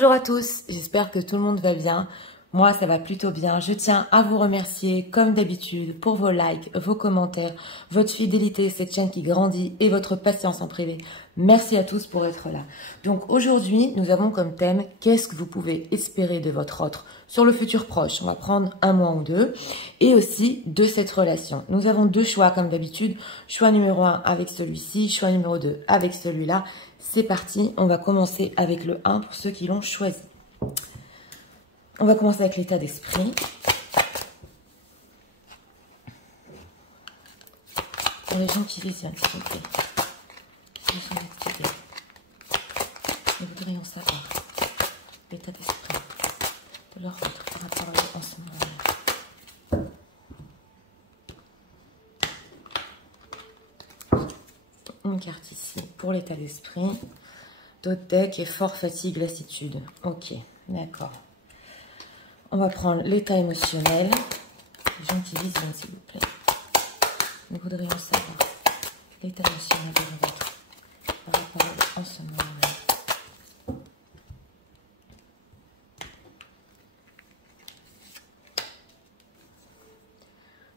Bonjour à tous, j'espère que tout le monde va bien. Moi, ça va plutôt bien. Je tiens à vous remercier, comme d'habitude, pour vos likes, vos commentaires, votre fidélité à cette chaîne qui grandit et votre patience en privé. Merci à tous pour être là. Donc aujourd'hui, nous avons comme thème « Qu'est-ce que vous pouvez espérer de votre autre sur le futur proche ?» On va prendre un mois ou deux. Et aussi de cette relation. Nous avons deux choix comme d'habitude. Choix numéro 1 avec celui-ci, choix numéro 2 avec celui-là. C'est parti, on va commencer avec le 1 pour ceux qui l'ont choisi. On va commencer avec l'état d'esprit. Pour les gens qui visionnent, s'il vous plaît. Qui sont activés. Nous voudrions savoir l'état d'esprit de leur autre par rapport à eux en ce moment. Une carte ici pour l'état d'esprit. D'autres decks et fort fatigue, lassitude. Ok, d'accord. On va prendre l'état émotionnel. Les gens qui visionnent, s'il vous plaît. Nous voudrions savoir l'état émotionnel de l'autre par rapport à eux en ce moment.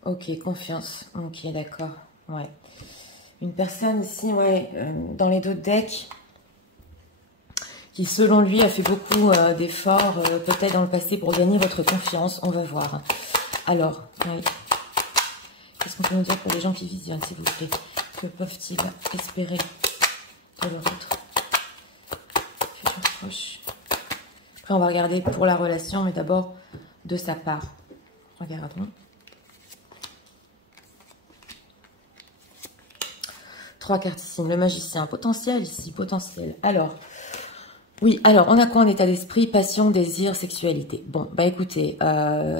Ok, confiance. Ok, d'accord. Ouais. Une personne ici, ouais, dans les deux decks, qui selon lui a fait beaucoup d'efforts, peut-être dans le passé, pour gagner votre confiance. On va voir. Alors, oui. Qu'est-ce qu'on peut nous dire pour les gens qui visionnent, s'il vous plaît? Que peuvent-ils espérer de leur autre futur proche? Après, on va regarder pour la relation, mais d'abord de sa part. Regardons. 3 cartes ici. Le magicien. Potentiel ici. Potentiel. Alors... Oui, alors, on a quoi en état d'esprit? Passion, désir, sexualité. Bon, bah écoutez,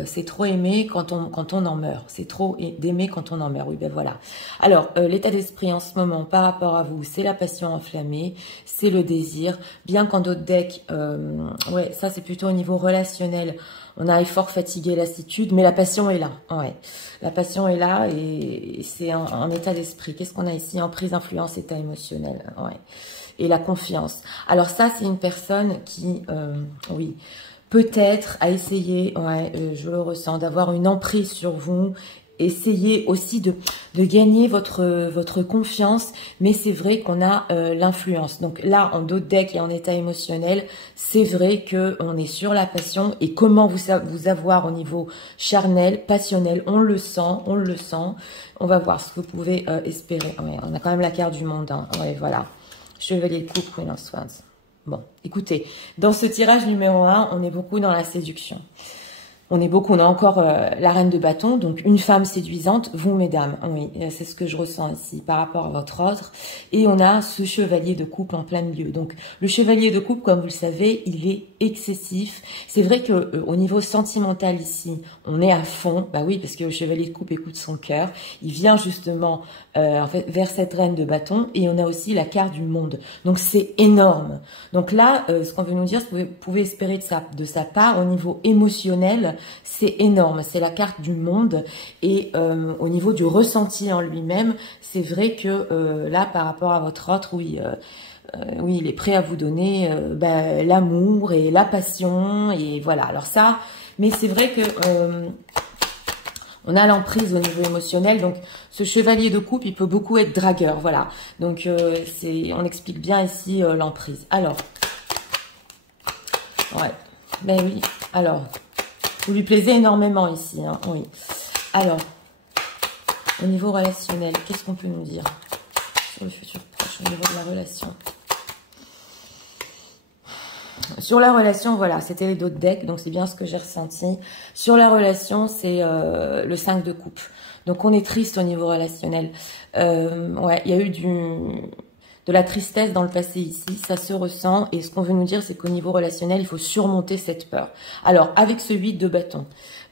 c'est trop aimer quand on en meurt. C'est trop d'aimer quand on en meurt. Oui, ben voilà. Alors, l'état d'esprit en ce moment par rapport à vous, c'est la passion enflammée, c'est le désir. Bien qu'en d'autres decks, ouais, ça c'est plutôt au niveau relationnel. On a effort, fatigué, lassitude, mais la passion est là. Ouais, la passion est là et c'est en état d'esprit. Qu'est-ce qu'on a ici? Emprise, influence, état émotionnel. Ouais. Et la confiance. Alors ça, c'est une personne qui, oui, peut-être a essayé, ouais, je le ressens, d'avoir une emprise sur vous, essayer aussi de gagner votre confiance, mais c'est vrai qu'on a l'influence. Donc là, en d'autres decks et en état émotionnel, c'est vrai qu'on est sur la passion et comment vous avoir au niveau charnel, passionnel, on le sent, on le sent. On va voir ce que vous pouvez espérer. Ouais, on a quand même la carte du monde, hein. Ouais, voilà. Chevalier de coupe, Queen of Swords. Bon, écoutez, dans ce tirage numéro 1, on est beaucoup dans la séduction. On a encore la reine de bâton, donc une femme séduisante, vous mesdames, oui, c'est ce que je ressens ici par rapport à votre ordre. Et on a ce chevalier de coupe en plein milieu. Donc le chevalier de coupe, comme vous le savez, il est excessif. C'est vrai que au niveau sentimental ici, on est à fond, bah oui, parce que le chevalier de coupe écoute son cœur. Il vient justement en fait vers cette reine de bâton et on a aussi la carte du monde. Donc c'est énorme. Donc là, ce qu'on veut nous dire, ce que vous pouvez espérer de sa part au niveau émotionnel, c'est énorme, c'est la carte du monde et au niveau du ressenti en lui-même, c'est vrai que là, par rapport à votre autre, oui, oui, il est prêt à vous donner l'amour et la passion et voilà. Alors ça, mais c'est vrai que on a l'emprise au niveau émotionnel, donc ce chevalier de coupe, il peut beaucoup être dragueur, voilà. Donc on explique bien ici l'emprise. Alors, ouais, ben oui, alors... Vous lui plaisez énormément ici, hein, oui. Alors, au niveau relationnel, qu'est-ce qu'on peut nous dire sur le futur proche, au niveau de la relation? Sur la relation, voilà, c'était les d'autres decks, donc c'est bien ce que j'ai ressenti. Sur la relation, c'est le 5 de coupe. Donc on est triste au niveau relationnel. Ouais, il y a eu de la tristesse dans le passé ici, ça se ressent. Et ce qu'on veut nous dire, c'est qu'au niveau relationnel, il faut surmonter cette peur. Alors, avec ce 8 de bâton,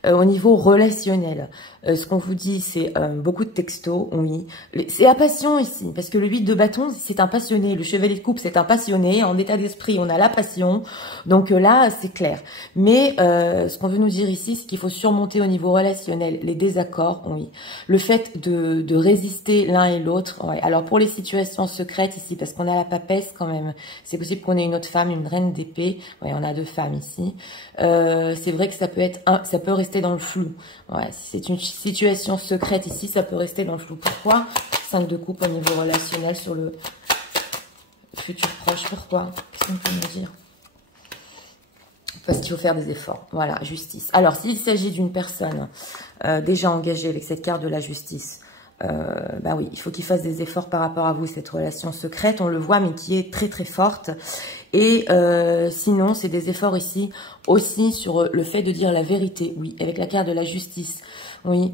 Au niveau relationnel, ce qu'on vous dit, c'est beaucoup de textos, oui. C'est la passion ici, parce que le 8 de bâton, c'est un passionné. Le chevalier de coupe, c'est un passionné. En état d'esprit, on a la passion. Donc là, c'est clair. Mais ce qu'on veut nous dire ici, c'est qu'il faut surmonter au niveau relationnel les désaccords, oui. Le fait de résister l'un et l'autre, ouais. Alors pour les situations secrètes ici, parce qu'on a la papesse quand même, c'est possible qu'on ait une autre femme, une reine d'épée. Ouais, on a 2 femmes ici. C'est vrai que ça peut rester dans le flou. Ouais, si c'est une situation secrète ici, ça peut rester dans le flou. Pourquoi 5 de coupe au niveau relationnel sur le futur proche? Pourquoi? Qu'est-ce qu'on peut nous dire? Parce qu'il faut faire des efforts. Voilà, justice. Alors, s'il s'agit d'une personne déjà engagée avec cette carte de la justice, bah oui, il faut qu'il fasse des efforts par rapport à vous, cette relation secrète, on le voit, mais qui est très très forte. Et sinon, c'est des efforts ici aussi sur le fait de dire la vérité, oui, avec la carte de la justice, oui,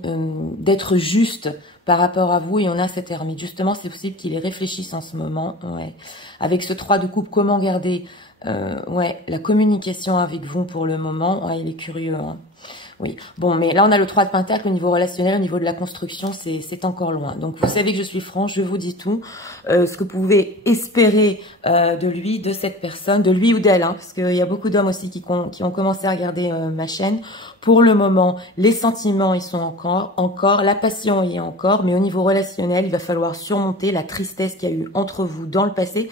d'être juste par rapport à vous, et on a cette ermite. Justement, c'est possible qu'il y réfléchisse en ce moment, ouais. Avec ce 3 de coupe, comment garder ouais, la communication avec vous pour le moment, ouais, il est curieux, hein. Oui, bon, mais là, on a le 3 de pentacle au niveau relationnel, au niveau de la construction, c'est encore loin. Donc, vous savez que je suis franche, je vous dis tout. Ce que vous pouvez espérer de lui, de cette personne, de lui ou d'elle, hein, parce qu'il y a beaucoup d'hommes aussi qui ont commencé à regarder ma chaîne. Pour le moment, les sentiments, ils sont encore, la passion y est encore, mais au niveau relationnel, il va falloir surmonter la tristesse qu'il y a eu entre vous dans le passé.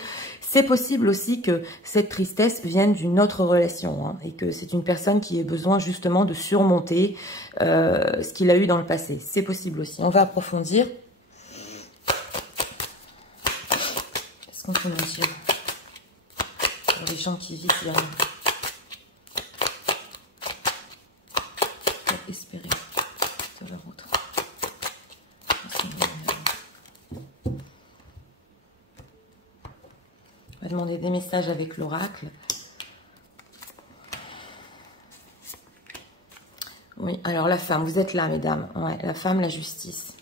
C'est possible aussi que cette tristesse vienne d'une autre relation, hein, et que c'est une personne qui ait besoin justement de surmonter ce qu'il a eu dans le passé. C'est possible aussi. On va approfondir. Qu'est-ce qu'on peut nous dire pour les gens qui vivent là? Pour espérer de leur autre. On va demander des messages avec l'oracle. Oui, alors la femme, vous êtes là, mesdames. Ouais, la femme, la justice.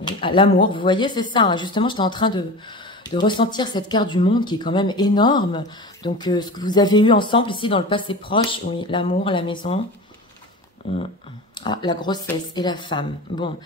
Oui, ah, l'amour, vous voyez, c'est ça. Hein. Justement, j'étais en train de ressentir cette carte du monde qui est quand même énorme. Donc, ce que vous avez eu ensemble ici dans le passé proche. Oui, l'amour, la maison. Ah, la grossesse et la femme. Bon,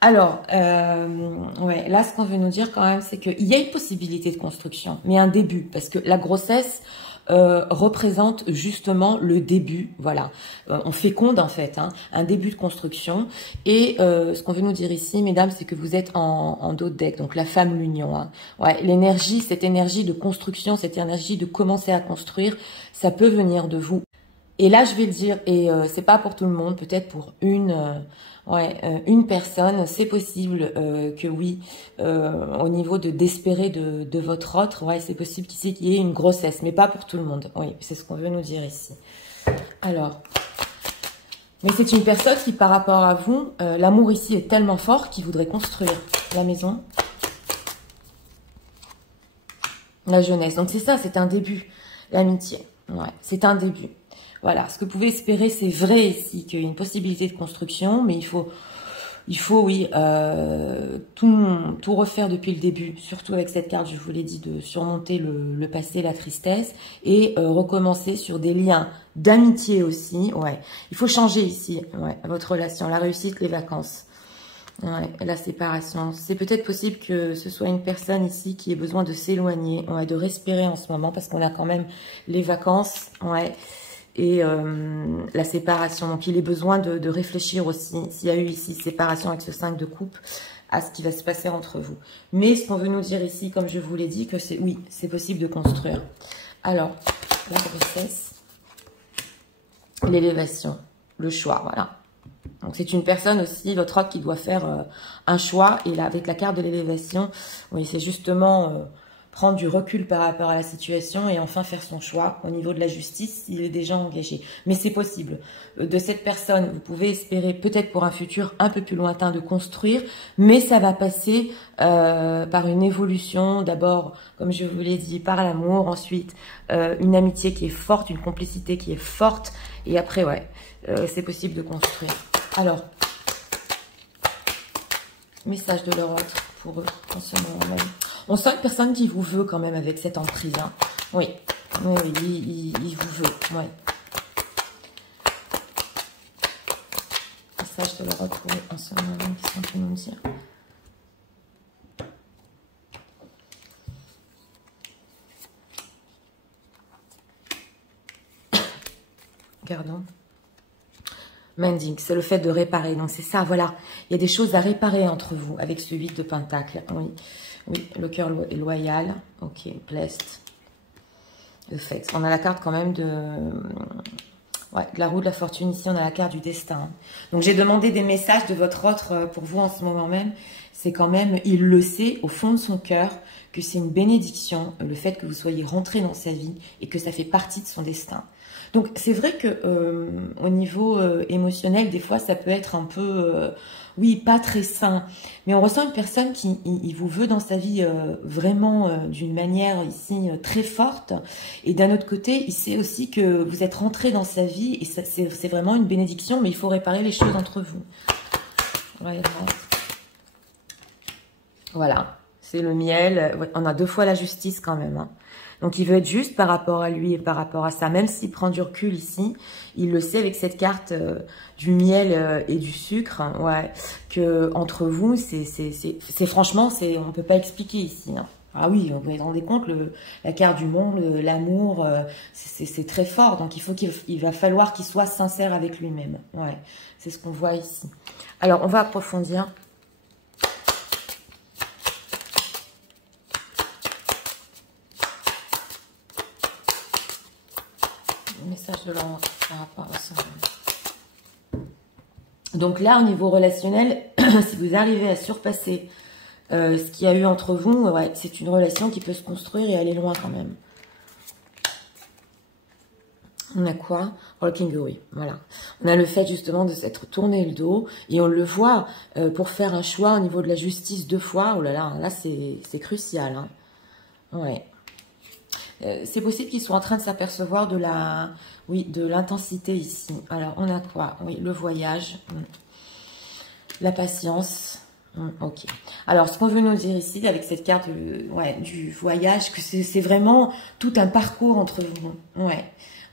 alors, ouais, là, ce qu'on veut nous dire quand même, c'est qu'il y a une possibilité de construction, mais un début, parce que la grossesse représente justement le début, voilà. On féconde en fait, hein, un début de construction. Et ce qu'on veut nous dire ici, mesdames, c'est que vous êtes en dos de deck, donc la femme, l'union. Hein. Ouais, l'énergie, cette énergie de construction, cette énergie de commencer à construire, ça peut venir de vous. Et là, je vais le dire, et c'est pas pour tout le monde, peut-être pour une personne, c'est possible que oui, au niveau d'espérer de votre autre, ouais, c'est possible qu'ici qu'il y ait une grossesse, mais pas pour tout le monde. Oui, c'est ce qu'on veut nous dire ici. Alors, mais c'est une personne qui, par rapport à vous, l'amour ici est tellement fort qu'il voudrait construire la maison, la jeunesse. Donc c'est ça, c'est un début, l'amitié. Ouais, c'est un début. Voilà, ce que vous pouvez espérer, c'est vrai ici, qu'il y a une possibilité de construction, mais il faut oui, tout refaire depuis le début, surtout avec cette carte, je vous l'ai dit, de surmonter le passé, la tristesse, et recommencer sur des liens d'amitié aussi, ouais. Il faut changer ici, ouais, votre relation, la réussite, les vacances, ouais, la séparation. C'est peut-être possible que ce soit une personne ici qui ait besoin de s'éloigner, ouais, de respirer en ce moment, parce qu'on a quand même les vacances, ouais, et la séparation. Donc, il est besoin de réfléchir aussi, s'il y a eu ici séparation avec ce 5 de coupe, à ce qui va se passer entre vous. Mais ce qu'on veut nous dire ici, comme je vous l'ai dit, que c'est oui, c'est possible de construire. Alors, la grossesse, l'élévation, le choix, voilà. Donc, c'est une personne aussi, votre autre, qui doit faire un choix. Et là, avec la carte de l'élévation, oui, c'est justement prendre du recul par rapport à la situation et enfin faire son choix au niveau de la justice s'il est déjà engagé. Mais c'est possible. De cette personne, vous pouvez espérer peut-être pour un futur un peu plus lointain de construire, mais ça va passer par une évolution. D'abord, comme je vous l'ai dit, par l'amour. Ensuite, une amitié qui est forte, une complicité qui est forte. Et après, ouais, c'est possible de construire. Alors, message de leur autre pour eux en ce moment même. On sent une personne qui vous veut quand même avec cette emprise. Hein. Oui, oui, il vous veut. Ouais. message de l'Europe en ce moment, qu'est-ce qu'on peut nous dire? Regardons. Mending, c'est le fait de réparer. Donc c'est ça, voilà. Il y a des choses à réparer entre vous avec ce 8 de Pentacle. Oui, oui, le cœur est loyal. Ok, blessed. Le fait. On a la carte quand même de... Ouais, de la roue de la fortune. Ici, on a la carte du destin. Donc j'ai demandé des messages de votre autre pour vous en ce moment même. C'est quand même, il le sait au fond de son cœur que c'est une bénédiction, le fait que vous soyez rentré dans sa vie et que ça fait partie de son destin. Donc c'est vrai que au niveau émotionnel, des fois ça peut être un peu, oui, pas très sain. Mais on ressent une personne qui il vous veut dans sa vie vraiment d'une manière ici très forte. Et d'un autre côté, il sait aussi que vous êtes rentré dans sa vie et c'est vraiment une bénédiction, mais il faut réparer les choses entre vous. Voilà, c'est le miel. On a 2 fois la justice quand même, hein. Donc, il veut être juste par rapport à lui et par rapport à ça. Même s'il prend du recul ici, il le sait avec cette carte du miel et du sucre, hein, ouais, que entre vous, c'est franchement, on peut pas expliquer ici, hein. Ah oui, vous vous rendez compte, la carte du monde, l'amour, c'est très fort. Donc, il va falloir qu'il soit sincère avec lui-même. Ouais, c'est ce qu'on voit ici. Alors, on va approfondir. Message de l'ange par rapport à ça. Donc là, au niveau relationnel, si vous arrivez à surpasser ce qu'il y a eu entre vous, ouais, c'est une relation qui peut se construire et aller loin quand même. On a quoi? Walking away, voilà. On a le fait justement de s'être tourné le dos et on le voit pour faire un choix au niveau de la justice 2 fois. Oh là là, là c'est crucial, hein. Ouais. C'est possible qu'ils soient en train de s'apercevoir de la, oui, de l'intensité ici. Alors, on a quoi? Oui, le voyage, la patience. Ok. Alors, ce qu'on veut nous dire ici, avec cette carte ouais, du voyage, que c'est vraiment tout un parcours entre vous. Ouais.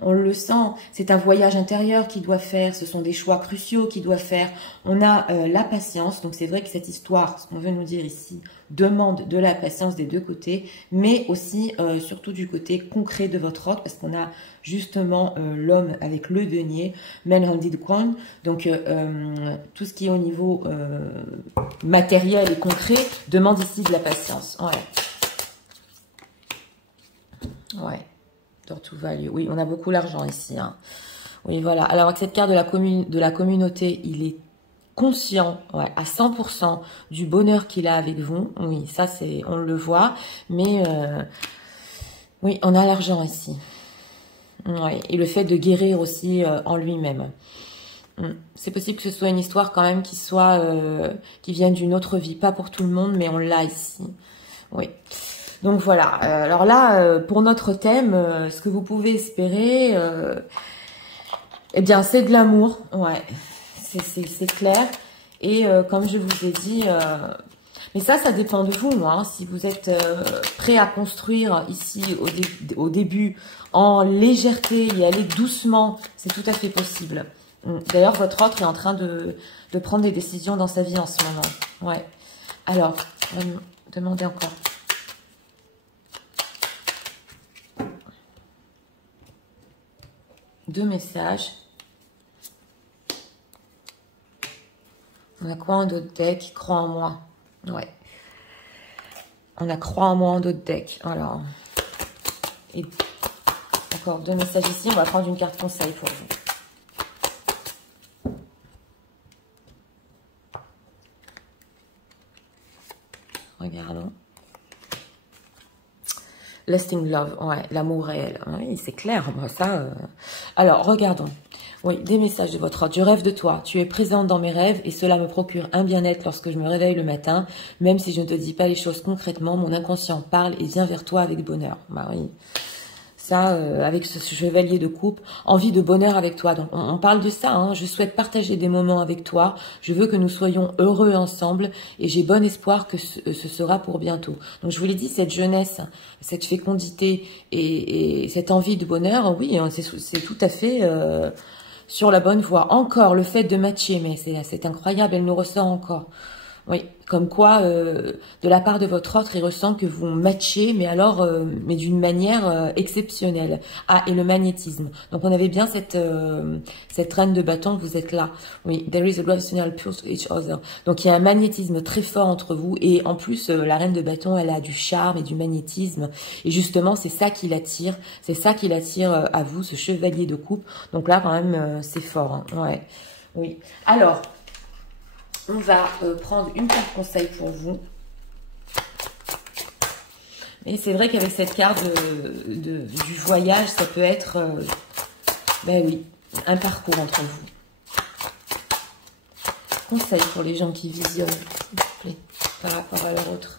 On le sent, c'est un voyage intérieur qu'il doit faire, ce sont des choix cruciaux qu'il doit faire. On a la patience, donc c'est vrai que cette histoire, ce qu'on veut nous dire ici, demande de la patience des 2 côtés, mais aussi surtout du côté concret de votre autre, parce qu'on a justement l'homme avec le denier, Man-Handed Coin, donc tout ce qui est au niveau matériel et concret demande ici de la patience. Ouais. Ouais. To value. Oui, on a beaucoup l'argent ici, hein. Oui, voilà. Alors, avec cette carte de la communauté, il est conscient, ouais, à 100% du bonheur qu'il a avec vous. Oui, ça, on le voit. Mais, oui, on a l'argent ici. Oui, et le fait de guérir aussi en lui-même. C'est possible que ce soit une histoire quand même qui vienne d'une autre vie. Pas pour tout le monde, mais on l'a ici. Oui. Donc voilà, alors là, pour notre thème, ce que vous pouvez espérer, eh bien, c'est de l'amour, ouais, c'est clair. Et comme je vous ai dit, mais ça dépend de vous, hein, si vous êtes prêt à construire ici au début en légèreté et aller doucement, c'est tout à fait possible. D'ailleurs, votre autre est en train de prendre des décisions dans sa vie en ce moment. Ouais. Alors, demandez encore. Deux messages. On a quoi en d'autres deck? Crois en moi. Ouais. On a crois en moi en d'autres decks. Alors. Et encore deux messages ici. On va prendre une carte conseil pour vous. Regardons. Lasting love, ouais, l'amour réel. Oui, c'est clair, ça. Alors, regardons. Oui, des messages de votre autre. Je rêve de toi. Tu es présente dans mes rêves et cela me procure un bien-être lorsque je me réveille le matin. Même si je ne te dis pas les choses concrètement, mon inconscient parle et vient vers toi avec bonheur. Bah oui. Ça, avec ce chevalier de coupe, envie de bonheur avec toi. Donc, on parle de ça, hein. Je souhaite partager des moments avec toi. Je veux que nous soyons heureux ensemble et j'ai bon espoir que ce sera pour bientôt. Donc, je vous l'ai dit, cette jeunesse, cette fécondité et cette envie de bonheur, oui, c'est tout à fait... sur la bonne voie. Encore, le fait de matcher, mais c'est incroyable, elle nous ressort encore. Oui, comme quoi, de la part de votre autre, il ressent que vous matchez, mais alors, mais d'une manière exceptionnelle. Ah, et le magnétisme. Donc, on avait bien cette reine de bâton, vous êtes là. Oui, there is a gravitational pull to each other. Donc, il y a un magnétisme très fort entre vous. Et en plus, la reine de bâton, elle a du charme et du magnétisme. Et justement, c'est ça qui l'attire. C'est ça qui l'attire à vous, ce chevalier de coupe. Donc là, quand même, c'est fort. Hein. Ouais, oui. Alors... on va prendre une carte conseil pour vous. Et c'est vrai qu'avec cette carte du voyage, ça peut être, ben oui, un parcours entre vous. Conseil pour les gens qui visionnent, s'il vous plaît, par rapport à leur autre.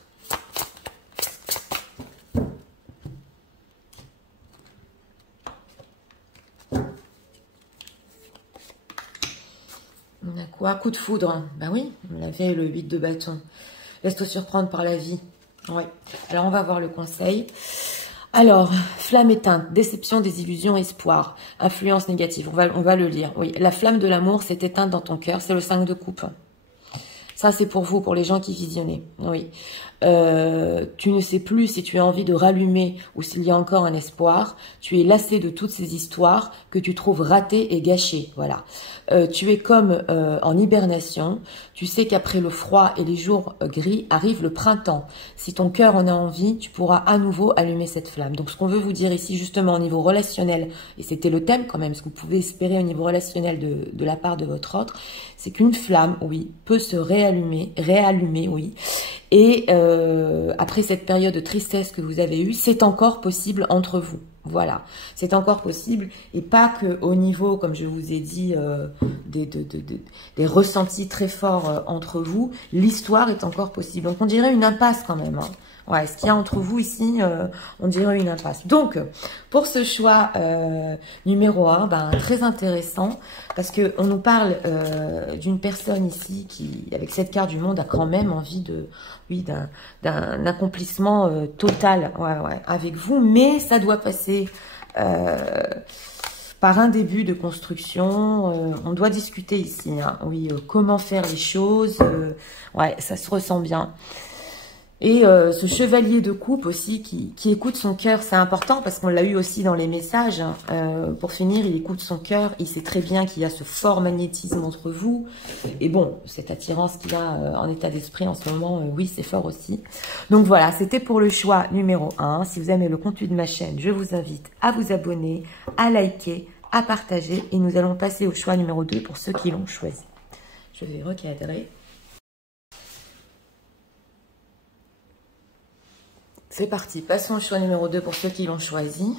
On a quoi? Coup de foudre. Ben oui, on avait le 8 de bâton. Laisse-toi surprendre par la vie. Oui. Alors, on va voir le conseil. Alors, flamme éteinte, déception, désillusion, espoir, influence négative. On va le lire. Oui, la flamme de l'amour s'est éteinte dans ton cœur. C'est le 5 de coupe. Ça, c'est pour vous, pour les gens qui visionnaient. Oui. Tu ne sais plus si tu as envie de rallumer ou s'il y a encore un espoir. Tu es lassé de toutes ces histoires que tu trouves ratées et gâchées. Voilà. Tu es comme en hibernation. Tu sais qu'après le froid et les jours gris arrive le printemps. Si ton cœur en a envie, tu pourras à nouveau allumer cette flamme. Donc, ce qu'on veut vous dire ici, justement, au niveau relationnel, et c'était le thème quand même, ce que vous pouvez espérer au niveau relationnel de la part de votre autre, c'est qu'une flamme, oui, peut se réallumer, oui. Et après cette période de tristesse que vous avez eue, c'est encore possible entre vous. Voilà, c'est encore possible et pas que au niveau, comme je vous ai dit, des ressentis très forts entre vous. L'histoire est encore possible. Donc on dirait une impasse quand même. Hein. Ouais, ce qu'il y a entre vous ici, on dirait une impasse. Donc, pour ce choix numéro 1, ben, très intéressant, parce que on nous parle d'une personne ici qui, avec cette carte du monde, a quand même envie de, oui, d'un accomplissement total, ouais, avec vous, mais ça doit passer par un début de construction. On doit discuter ici, hein, oui, comment faire les choses. Ouais, ça se ressent bien. Et ce chevalier de coupe aussi qui écoute son cœur, c'est important parce qu'on l'a eu aussi dans les messages. Pour finir, il écoute son cœur, il sait très bien qu'il y a ce fort magnétisme entre vous. Et bon, cette attirance qu'il a en état d'esprit en ce moment, oui, c'est fort aussi. Donc voilà, c'était pour le choix numéro 1. Si vous aimez le contenu de ma chaîne, je vous invite à vous abonner, à liker, à partager. Et nous allons passer au choix numéro 2 pour ceux qui l'ont choisi. Je vais recadrer. C'est parti, passons au choix numéro 2 pour ceux qui l'ont choisi.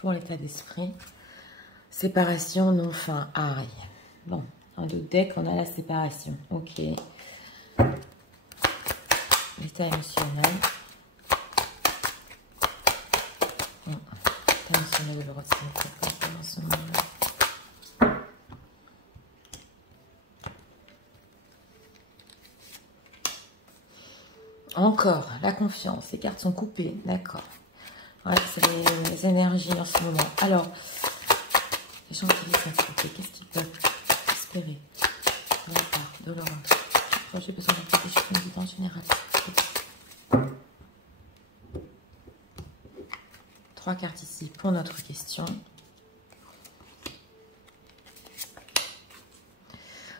Pour l'état d'esprit. Séparation, non fin, arrêt. Bon. Dans le deck, on a la séparation. Ok. L'état émotionnel. L'état émotionnel de l'euro dans ce moment-là. Encore, la confiance. Les cartes sont coupées. D'accord. Ouais, c'est les énergies en ce moment. Alors, les gens qui les affronter, qu'est-ce qu'ils peuvent espérer de la part de leur autre? J'ai besoin d'un petit peu en général. 3 cartes ici pour notre question.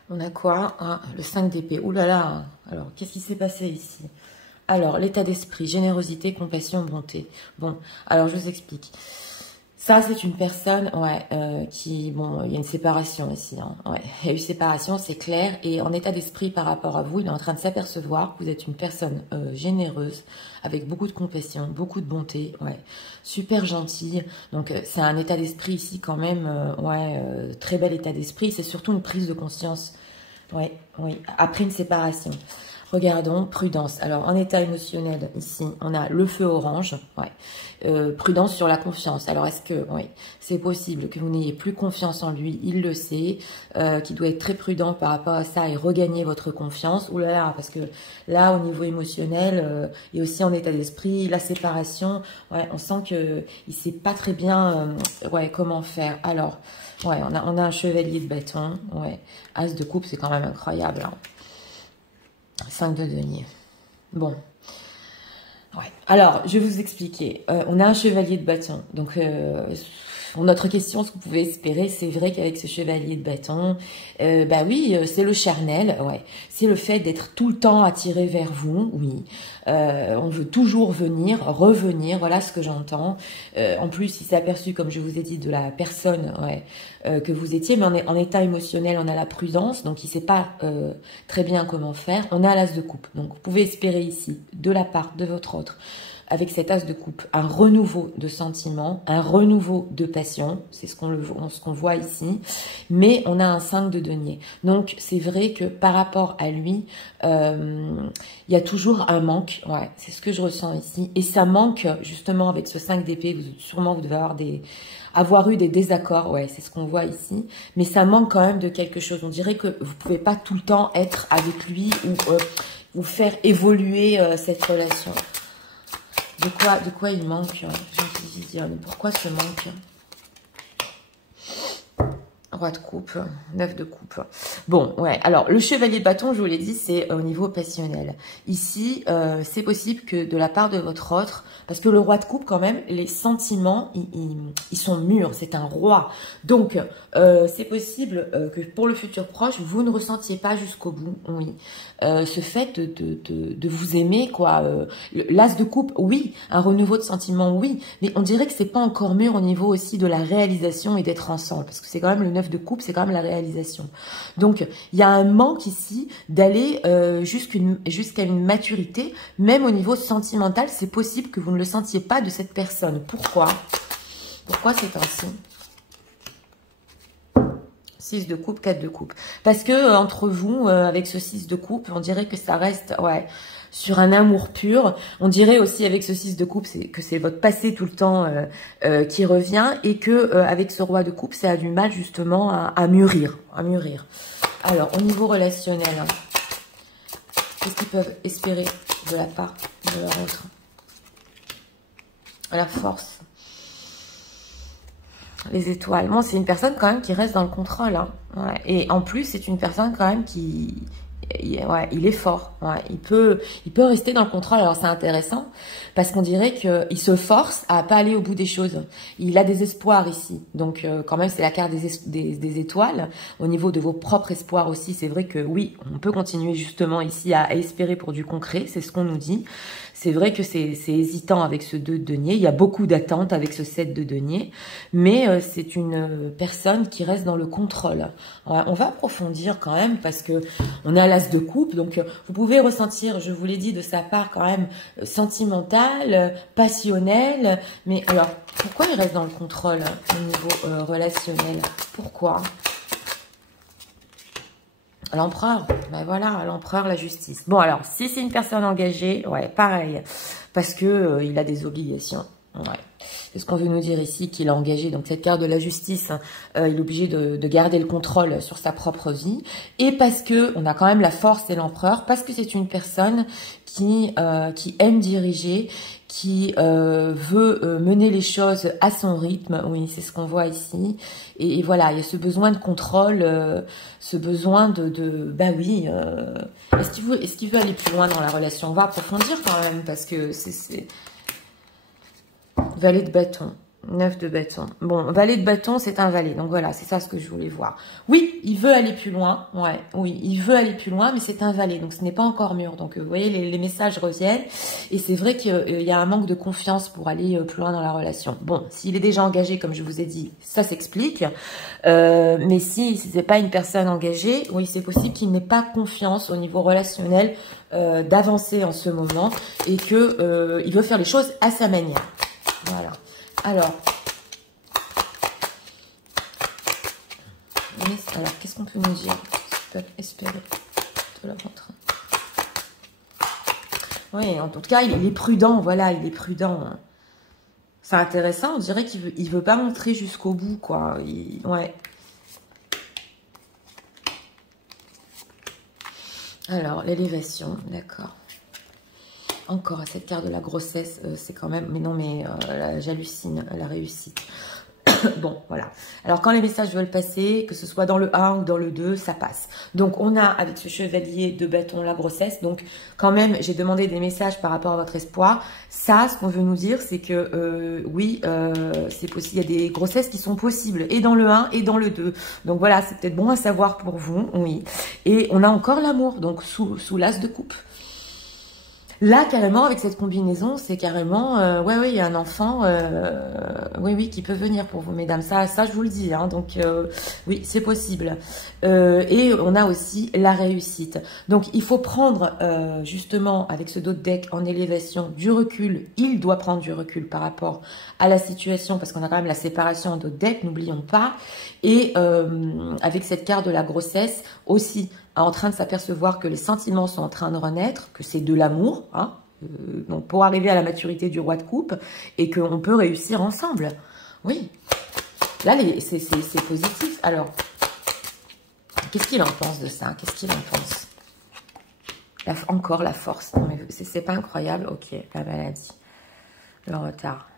On a quoi? Ah, le 5 d'épée. Ouh là là. Alors, qu'est-ce qui s'est passé ici? Alors, l'état d'esprit, générosité, compassion, bonté. Bon, alors je vous explique. Ça, c'est une personne, ouais, qui, bon, il y a une séparation ici, hein, ouais, il y a eu séparation, c'est clair, et en état d'esprit par rapport à vous, il est en train de s'apercevoir que vous êtes une personne généreuse, avec beaucoup de compassion, beaucoup de bonté, ouais, super gentille, donc c'est un état d'esprit ici quand même, ouais, très bel état d'esprit, c'est surtout une prise de conscience, ouais, oui, après une séparation. Regardons, prudence. Alors, en état émotionnel, ici, on a le feu orange. Ouais. Prudence sur la confiance. Alors, est-ce que, oui, c'est possible que vous n'ayez plus confiance en lui, il le sait, qu'il doit être très prudent par rapport à ça et regagner votre confiance. Ouh là là, parce que là, au niveau émotionnel, et aussi en état d'esprit, la séparation, ouais, on sent que il sait pas très bien, ouais, comment faire. Alors, ouais, on a un chevalier de bâton, ouais, as de coupe, c'est quand même incroyable, hein. 5 de denier. Bon. Ouais. Alors, je vais vous expliquer. On a un chevalier de bâton. Donc, pour notre question, ce que vous pouvez espérer, c'est vrai qu'avec ce chevalier de bâton, bah oui, c'est le charnel, ouais. C'est le fait d'être tout le temps attiré vers vous, oui. On veut toujours venir, revenir, voilà ce que j'entends. En plus, il s'est aperçu, comme je vous ai dit, de la personne, ouais, que vous étiez, mais en état émotionnel, on a la prudence, donc il ne sait pas très bien comment faire. On a l'as de coupe, donc vous pouvez espérer ici, de la part de votre autre, avec cet as de coupe, un renouveau de sentiments, un renouveau de passion, c'est ce qu'on voit ici, mais on a un 5 de denier. Donc c'est vrai que par rapport à lui, il y a toujours un manque, ouais, c'est ce que je ressens ici, et ça manque justement avec ce 5 d'épée, sûrement vous devez avoir eu des désaccords, ouais, c'est ce qu'on voit ici, mais ça manque quand même de quelque chose. On dirait que vous pouvez pas tout le temps être avec lui ou vous faire évoluer cette relation. De quoi il manque, Viviane? Pourquoi ce manque? Roi de coupe, 9 de coupe. Bon, ouais, alors le chevalier de bâton, je vous l'ai dit, c'est au niveau passionnel. Ici, c'est possible que de la part de votre autre, parce que le roi de coupe, quand même, les sentiments, ils sont mûrs, c'est un roi. Donc, c'est possible que pour le futur proche, vous ne ressentiez pas jusqu'au bout, oui. Ce fait de vous aimer, quoi. L'as de coupe, oui. Un renouveau de sentiments, oui. Mais on dirait que c'est pas encore mûr au niveau aussi de la réalisation et d'être ensemble. Parce que c'est quand même le 9 de coupe, c'est quand même la réalisation. Donc, il y a un manque ici d'aller jusqu'à une maturité. Même au niveau sentimental, c'est possible que vous ne le sentiez pas de cette personne. Pourquoi? Pourquoi c'est ainsi? 6 de coupe, 4 de coupe. Parce que entre vous, avec ce 6 de coupe, on dirait que ça reste, ouais, sur un amour pur. On dirait aussi avec ce 6 de coupe que c'est votre passé tout le temps qui revient et que avec ce roi de coupe, ça a du mal justement à mûrir, Alors, au niveau relationnel, hein, qu'est-ce qu'ils peuvent espérer de la part de leur autre? La force. Les étoiles. Bon, c'est une personne quand même qui reste dans le contrôle. Hein. Ouais. Et en plus, c'est une personne quand même qui... Ouais, il est fort. Ouais. Il peut rester dans le contrôle. Alors, c'est intéressant parce qu'on dirait qu'il se force à pas aller au bout des choses. Il a des espoirs ici. Donc, quand même, c'est la carte des étoiles. Au niveau de vos propres espoirs aussi, c'est vrai que oui, on peut continuer justement ici à espérer pour du concret. C'est ce qu'on nous dit. C'est vrai que c'est hésitant avec ce 2 de denier. Il y a beaucoup d'attentes avec ce 7 de denier. Mais c'est une personne qui reste dans le contrôle. Ouais, on va approfondir quand même parce que on a l'as de coupe. Donc, vous pouvez ressentir, je vous l'ai dit, de sa part quand même sentimental, passionnel. Mais alors, pourquoi il reste dans le contrôle au niveau relationnel? Pourquoi? L'empereur, ben voilà, l'empereur, la justice. Bon alors, si c'est une personne engagée, ouais, pareil, parce que il a des obligations, ouais. C'est ce qu'on veut nous dire ici, qu'il est engagé. Donc cette carte de la justice, il est obligé de garder le contrôle sur sa propre vie. Et parce que on a quand même la force et l'empereur, parce que c'est une personne qui aime diriger, qui veut mener les choses à son rythme. Oui, c'est ce qu'on voit ici. Et voilà, il y a ce besoin de contrôle, ce besoin bah oui, est-ce qu'il veut aller plus loin dans la relation? On va approfondir quand même, parce que c'est... Valet de bâton, 9 de bâton. Bon, valet de bâton, c'est un valet. Donc voilà, c'est ça ce que je voulais voir. Oui, il veut aller plus loin. Ouais, oui, il veut aller plus loin, mais c'est un valet. Donc ce n'est pas encore mûr. Donc vous voyez, les messages reviennent. Et c'est vrai qu'il y a un manque de confiance pour aller plus loin dans la relation. Bon, s'il est déjà engagé, comme je vous ai dit, ça s'explique. Mais si ce n'est pas une personne engagée, oui, c'est possible qu'il n'ait pas confiance au niveau relationnel d'avancer en ce moment. Et que il veut faire les choses à sa manière. Voilà. Alors, qu'est-ce qu'on peut nous dire? Espérer de la rentrée. Oui, en tout cas, il est prudent, voilà, il est prudent. C'est intéressant, on dirait qu'il veut pas montrer jusqu'au bout, quoi. Ouais. Alors, l'élévation, d'accord. Encore, cette carte de la grossesse, c'est quand même... Mais non, mais j'hallucine, la réussite. Bon, voilà. Alors, quand les messages veulent passer, que ce soit dans le 1 ou dans le 2, ça passe. Donc, on a, avec ce chevalier de bâton, la grossesse. Donc, quand même, j'ai demandé des messages par rapport à votre espoir. Ça, ce qu'on veut nous dire, c'est que, oui, c'est possible. Il y a des grossesses qui sont possibles, et dans le 1 et dans le 2. Donc, voilà, c'est peut-être bon à savoir pour vous, oui. Et on a encore l'amour, donc, sous l'as de coupe. Là, carrément, avec cette combinaison, c'est carrément, ouais, il y a un enfant, oui, qui peut venir pour vous, mesdames. Ça, je vous le dis, hein, donc, oui, c'est possible. Et on a aussi la réussite. Donc, il faut prendre, justement, avec ce dos de deck en élévation, du recul. Il doit prendre du recul par rapport à la situation, parce qu'on a quand même la séparation en dos de deck, n'oublions pas. Et avec cette carte de la grossesse aussi, en train de s'apercevoir que les sentiments sont en train de renaître, que c'est de l'amour, hein, donc pour arriver à la maturité du roi de coupe, et qu'on peut réussir ensemble. Oui, là, c'est positif. Alors, qu'est-ce qu'il en pense de ça? Qu'est-ce qu'il en pense? Encore la force. Non, mais c'est pas incroyable. Ok, la maladie, le retard.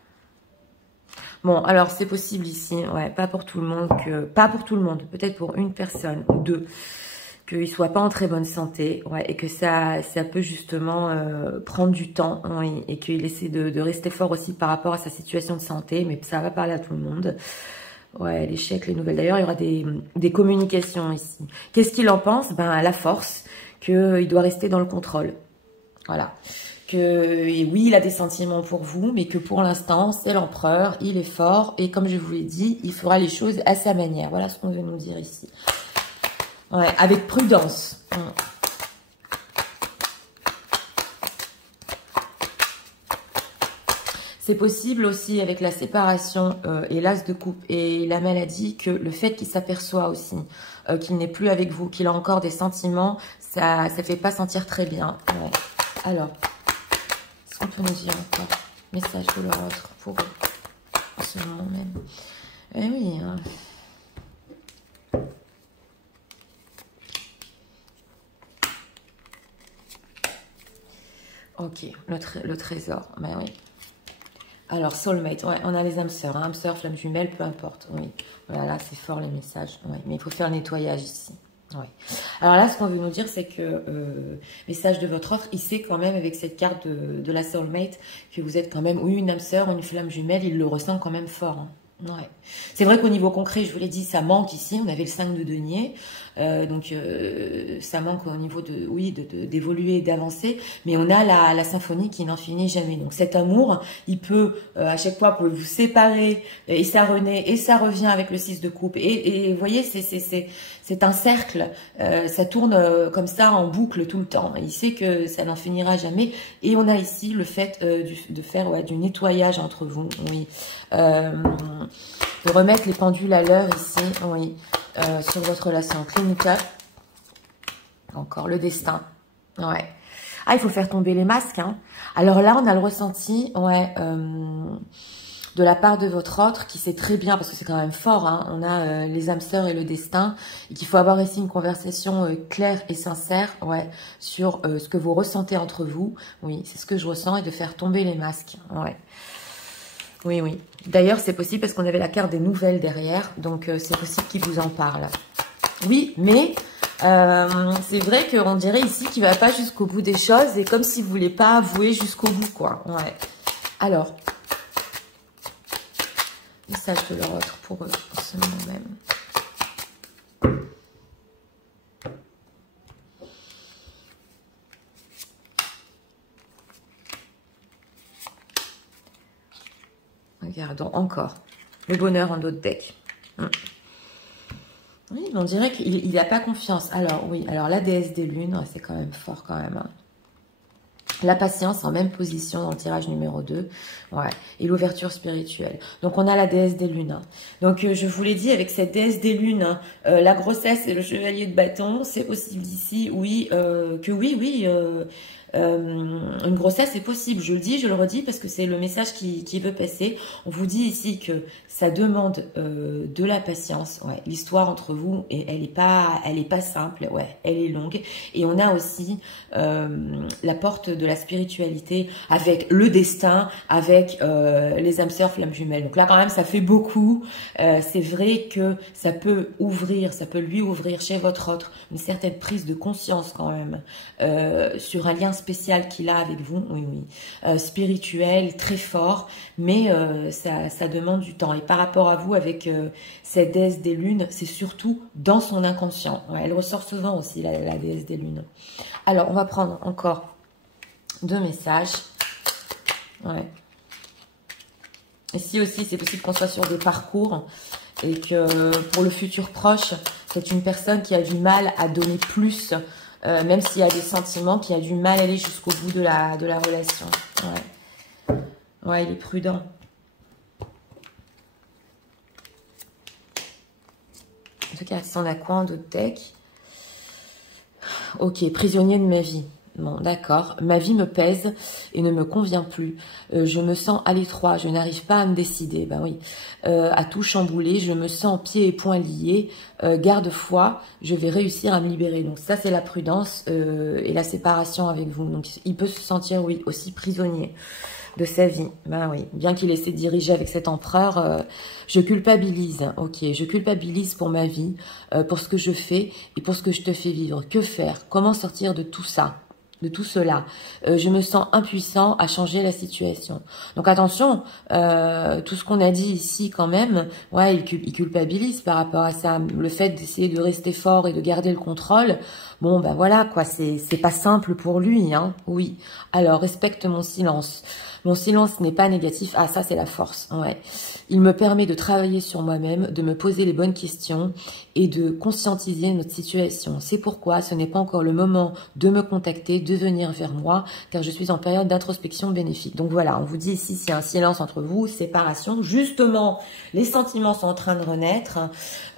Bon, alors c'est possible ici, ouais, pas pour tout le monde, peut-être pour une personne ou deux, qu'il ne soit pas en très bonne santé, ouais, et que ça peut justement prendre du temps, oui, et qu'il essaie de rester fort aussi par rapport à sa situation de santé, mais ça va parler à tout le monde. Ouais, l'échec, les nouvelles. D'ailleurs, il y aura des communications ici. Qu'est-ce qu'il en pense? Ben, à la force, qu'il doit rester dans le contrôle. Voilà. Et oui, il a des sentiments pour vous, mais que pour l'instant, c'est l'empereur, il est fort, et comme je vous l'ai dit, il fera les choses à sa manière. Voilà ce qu'on veut nous dire ici. Ouais, avec prudence. C'est possible aussi avec la séparation et l'as de coupe et la maladie que le fait qu'il s'aperçoit aussi qu'il n'est plus avec vous, qu'il a encore des sentiments, ça ne fait pas sentir très bien. Ouais. Alors, est-ce qu'on peut nous dire encore message de l'autre pour eux en ce moment même? Eh oui, hein. Ok, le trésor, ben oui. Alors, soulmate, ouais, on a les âmes sœurs, hein, âmes sœurs, flammes jumelles, peu importe, oui. Voilà, là, c'est fort les messages, oui, mais il faut faire le nettoyage ici. Oui. Alors là, ce qu'on veut nous dire, c'est que message de votre offre, il sait quand même avec cette carte de la soulmate que vous êtes quand même ou une âme sœur, une flamme jumelle, il le ressent quand même fort. Hein. Ouais. C'est vrai qu'au niveau concret, je vous l'ai dit, ça manque ici. On avait le 5 de denier. Donc, ça manque au niveau de, oui, d'évoluer et d'avancer. Mais on a la symphonie qui n'en finit jamais. Donc, cet amour, il peut, à chaque fois, pour vous séparer, et ça renaît, et ça revient avec le 6 de coupe. Et vous voyez, c'est un cercle. Ça tourne comme ça en boucle tout le temps. Il sait que ça n'en finira jamais. Et on a ici le fait de faire du nettoyage entre vous. Oui. De remettre les pendules à l'heure ici, oui, sur votre relation clinique. Encore le destin, ouais. Ah, il faut faire tomber les masques, hein. Alors là, on a le ressenti, ouais, de la part de votre autre, qui sait très bien, parce que c'est quand même fort, hein. On a les âmes sœurs et le destin, et qu'il faut avoir ici une conversation claire et sincère, ouais, sur ce que vous ressentez entre vous. Oui, c'est ce que je ressens, et de faire tomber les masques, ouais. Oui, oui. D'ailleurs, c'est possible parce qu'on avait la carte des nouvelles derrière. Donc, c'est possible qu'il vous en parle. Oui, mais c'est vrai qu'on dirait ici qu'il ne va pas jusqu'au bout des choses. Et comme s'il ne voulait pas avouer jusqu'au bout, quoi. Ouais. Alors, message de leur autre pour eux, en ce moment même. Regardons encore. Le bonheur en dos de deck. Oui, on dirait qu'il n'a pas confiance. Alors, oui. Alors, la déesse des lunes, c'est quand même fort quand même. Hein. La patience en même position dans le tirage numéro 2. Ouais. Et l'ouverture spirituelle. Donc, on a la déesse des lunes. Hein. Donc, je vous l'ai dit, avec cette déesse des lunes, hein, la grossesse et le chevalier de bâton, c'est possible ici, oui, Une grossesse est possible, je le dis, je le redis, parce que c'est le message qui veut passer. On vous dit ici que ça demande de la patience. Ouais, l'histoire entre vous, elle est pas simple, ouais, elle est longue. Et on a aussi la porte de la spiritualité avec le destin, avec les âmes sœurs flammes jumelles. Donc là, quand même, ça fait beaucoup. C'est vrai que ça peut lui ouvrir chez votre autre une certaine prise de conscience quand même sur un lien spécial qu'il a avec vous, oui, spirituel, très fort, mais ça demande du temps. Et par rapport à vous, avec cette déesse des lunes, c'est surtout dans son inconscient. Ouais, elle ressort souvent aussi, la déesse des lunes. Alors, on va prendre encore 2 messages. Ouais. Ici aussi, c'est possible qu'on soit sur des parcours et que pour le futur proche, c'est une personne qui a du mal à donner plus, même s'il y a des sentiments, qui a du mal à aller jusqu'au bout de la relation. Ouais. Ouais, il est prudent. En tout cas, si on a quoi en d'autres decks? Ok, prisonnier de ma vie. Bon, d'accord. Ma vie me pèse et ne me convient plus. Je me sens à l'étroit. Je n'arrive pas à me décider. Ben oui. À tout chambouler. Je me sens pieds et poings liés. Garde foi. Je vais réussir à me libérer. Donc ça, c'est la prudence et la séparation avec vous. Donc il peut se sentir, oui, aussi prisonnier de sa vie. Ben oui. Bien qu'il ait essayé de diriger avec cet empereur, je culpabilise. Ok, je culpabilise pour ma vie, pour ce que je fais et pour ce que je te fais vivre. Que faire? Comment sortir de tout ça? De tout cela. Je me sens impuissant à changer la situation. Donc attention, tout ce qu'on a dit ici quand même, ouais, il culpabilise par rapport à ça. Le fait d'essayer de rester fort et de garder le contrôle, bon ben voilà quoi, c'est pas simple pour lui, hein. Oui. Alors respecte mon silence. Mon silence n'est pas négatif. Ah, ça, c'est la force. Ouais. Il me permet de travailler sur moi-même, de me poser les bonnes questions et de conscientiser notre situation. C'est pourquoi ce n'est pas encore le moment de me contacter, de venir vers moi, car je suis en période d'introspection bénéfique. Donc voilà, on vous dit ici, s'il y a un silence entre vous, séparation. Justement, les sentiments sont en train de renaître.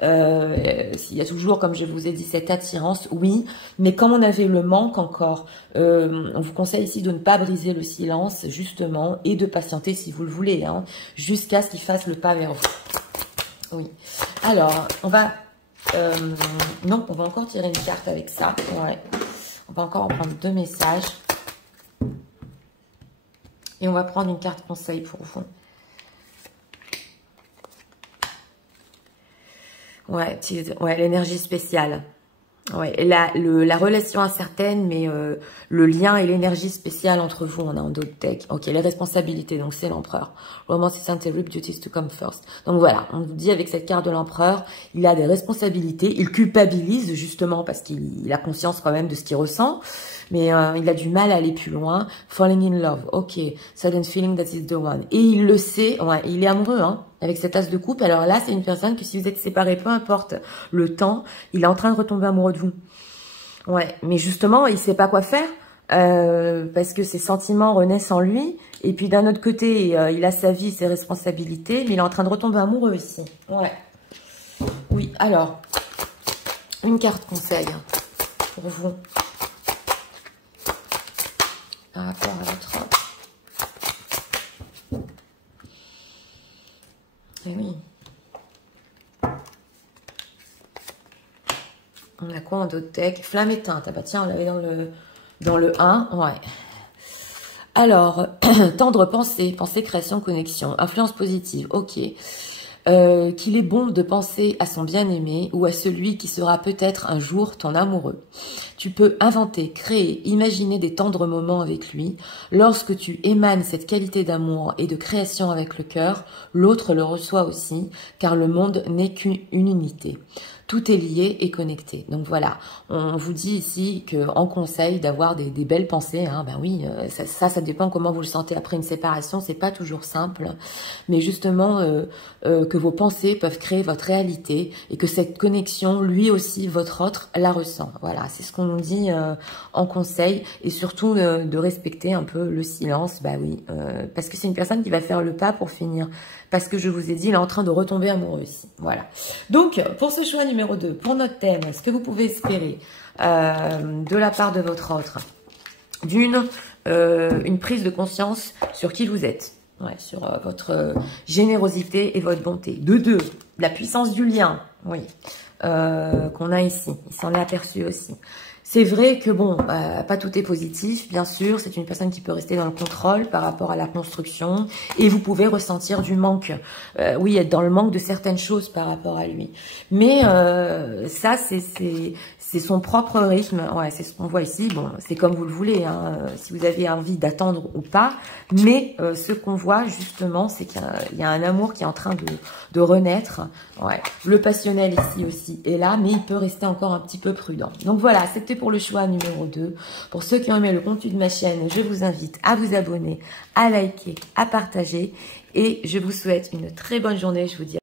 Il y a toujours, comme je vous ai dit, cette attirance, oui. Mais comme on avait le manque encore, on vous conseille ici de ne pas briser le silence, justement, et de patienter si vous le voulez, hein, jusqu'à ce qu'il fasse le pas vers vous. Oui. Alors, on va... non, on va encore tirer une carte avec ça. Ouais. On va encore en prendre 2 messages. Et on va prendre une carte conseil pour vous. Ouais, ouais, l'énergie spéciale. Ouais, la relation incertaine, mais le lien et l'énergie spéciale entre vous, on a en d'autres decks. Ok, les responsabilités, donc c'est l'empereur. Romance is terrible, duties to come first. Donc voilà, on vous dit avec cette carte de l'empereur, il a des responsabilités, il culpabilise justement parce qu'il a conscience quand même de ce qu'il ressent, mais il a du mal à aller plus loin. Falling in love, ok, sudden feeling that is the one. Et il le sait, ouais, il est amoureux, hein. Avec cet as de coupe, alors là, c'est une personne que si vous êtes séparés, peu importe le temps, il est en train de retomber amoureux de vous. Ouais, mais justement, il sait pas quoi faire parce que ses sentiments renaissent en lui. Et puis d'un autre côté, il a sa vie, ses responsabilités, mais il est en train de retomber amoureux ici. Ouais. Oui, alors, une carte conseil pour vous. Par rapport à votre... Eh oui. On a quoi en d'autres decks? Flamme éteinte. Ah bah tiens, on l'avait dans le 1. Ouais. Alors, tendre pensée, pensée, création, connexion. Influence positive. Ok. Qu'il est bon de penser à son bien-aimé ou à celui qui sera peut-être un jour ton amoureux. Tu peux inventer, créer, imaginer des tendres moments avec lui. Lorsque tu émanes cette qualité d'amour et de création avec le cœur, l'autre le reçoit aussi, car le monde n'est qu'une unité. Tout est lié et connecté. Donc voilà, on vous dit ici qu'en conseil d'avoir des belles pensées. Hein, ben oui, ça dépend comment vous le sentez après une séparation. C'est pas toujours simple, mais justement que vos pensées peuvent créer votre réalité et que cette connexion, lui aussi, votre autre, la ressent. Voilà, c'est ce qu'on nous dit en conseil et surtout de respecter un peu le silence. Bah oui, parce que c'est une personne qui va faire le pas pour finir. Parce que je vous ai dit, il est en train de retomber amoureux ici. Voilà. Donc, pour ce choix numéro 2, pour notre thème, ce que vous pouvez espérer de la part de votre autre, une prise de conscience sur qui vous êtes. Ouais, sur votre générosité et votre bonté. De deux, la puissance du lien, oui, qu'on a ici. Il s'en est aperçu aussi. C'est vrai que bon, pas tout est positif, bien sûr. C'est une personne qui peut rester dans le contrôle par rapport à la construction. Et vous pouvez ressentir du manque. Oui, être dans le manque de certaines choses par rapport à lui. Mais ça, c'est son propre rythme. Ouais, c'est ce qu'on voit ici. Bon, c'est comme vous le voulez, hein, si vous avez envie d'attendre ou pas. Mais ce qu'on voit, justement, c'est qu'il y a un amour qui est en train de renaître. Ouais. Le passionnel ici aussi est là, mais il peut rester encore un petit peu prudent. Donc voilà, c'était pour le choix numéro 2. Pour ceux qui ont aimé le contenu de ma chaîne, je vous invite à vous abonner, à liker, à partager. Et je vous souhaite une très bonne journée. Je vous dis